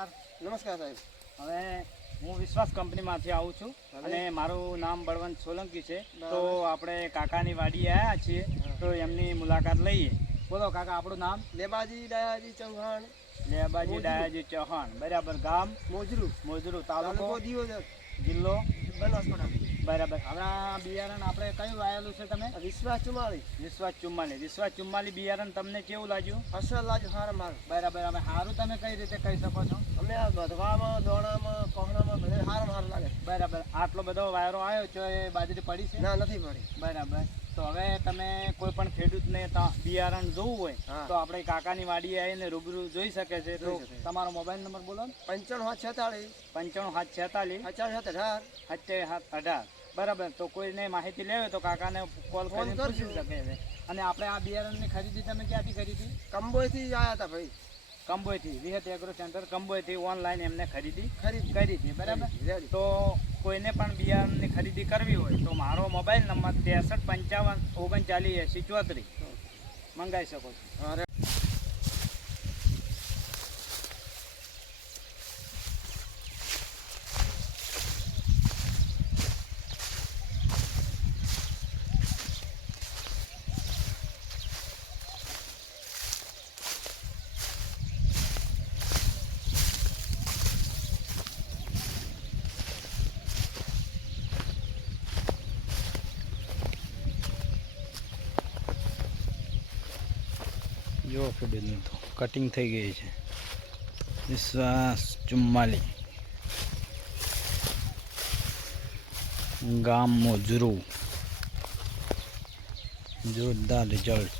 નમસ્કાર. નમસ્કાર સાહેબ. હવે હું વિશ્વાસ કંપનીમાંથી આવું છું અને મારું નામ બળવંત સોલંકી છે. તો આપણે કાકાની વાડીએ આવ્યા છીએ, તો એમની મુલાકાત લઈએ. બોલો કાકા, આપણું નામ? લેબાજી ડાયાજી ચૌહાણ. લેબાજી ડાયાજી ચૌહાણ. બરાબર. ગામ? મોજરૂ. તાલુકો? દિયોદર. જિલ્લો? બનાસકાંઠા. બરાબર. હમણાં બિયારણ આપણે કયું વાયેલું છે તમે? વિશ્વાસ 44. વિશ્વાસ 44. વિશ્વાસ 44 બિયારણ તમને કેવું લાગ્યું? અસર લાગ્યું સારું મારું. બરાબર. અમે સારું તમે કઈ રીતે કહી શકો છો? અમે આ ગધવામાં દોણામાં કોહણામાં બધે સારું લાગે. બરાબર. આટલો બધો વાયરો આવ્યો છે, એ બાજરી પડી છે? ના, નથી પડી. બરાબર. તો હવે તમે કોઈ પણ ખેડૂતને બિયારણ જોવું હોય તો આપણે કાકાની વાડીએ આવીને રૂબરૂ જોઈ શકે છે. તો તમારો મોબાઈલ નંબર બોલો ને. 95 95 46 18. બરાબર. તો કોઈને માહિતી લેવી તો કાકાને કોલ કરીને પૂછી શકે છે. અને આપણે આ બિયારણની ખરીદી તમે ક્યાંથી કરી હતી? કંબોઈથી આવ્યા હતા ભાઈ. કંબોઈથી. વિહત એગ્રો સેન્ટર કંબોઈથી ઓનલાઈન એમને ખરીદી કરી હતી. બરાબર. તો કોઈને પણ બિયારણની ખરીદી કરવી હોય તો મારો મોબાઈલ નંબર 63 55 39 80 34 મંગાવી શકો છો. જો ખેડૂતનું તો કટિંગ થઈ ગઈ છે. વિશ્વાસ 44, ગામ મોજરૂ. જોરદાર રિઝલ્ટ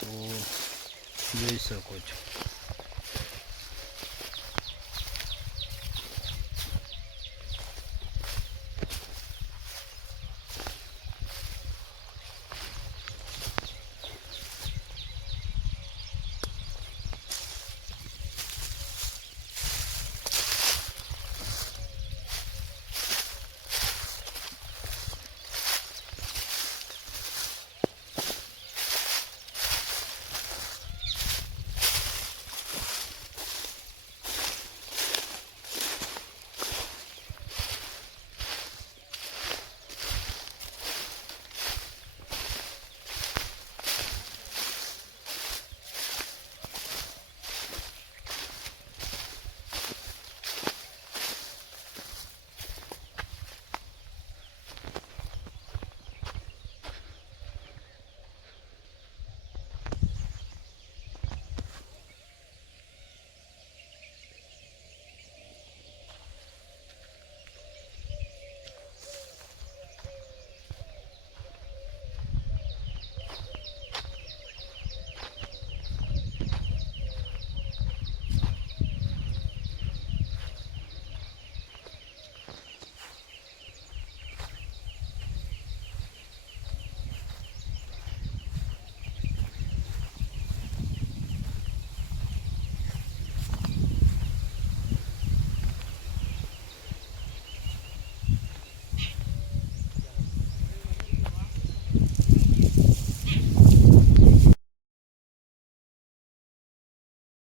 તો જોઈ શકો છો.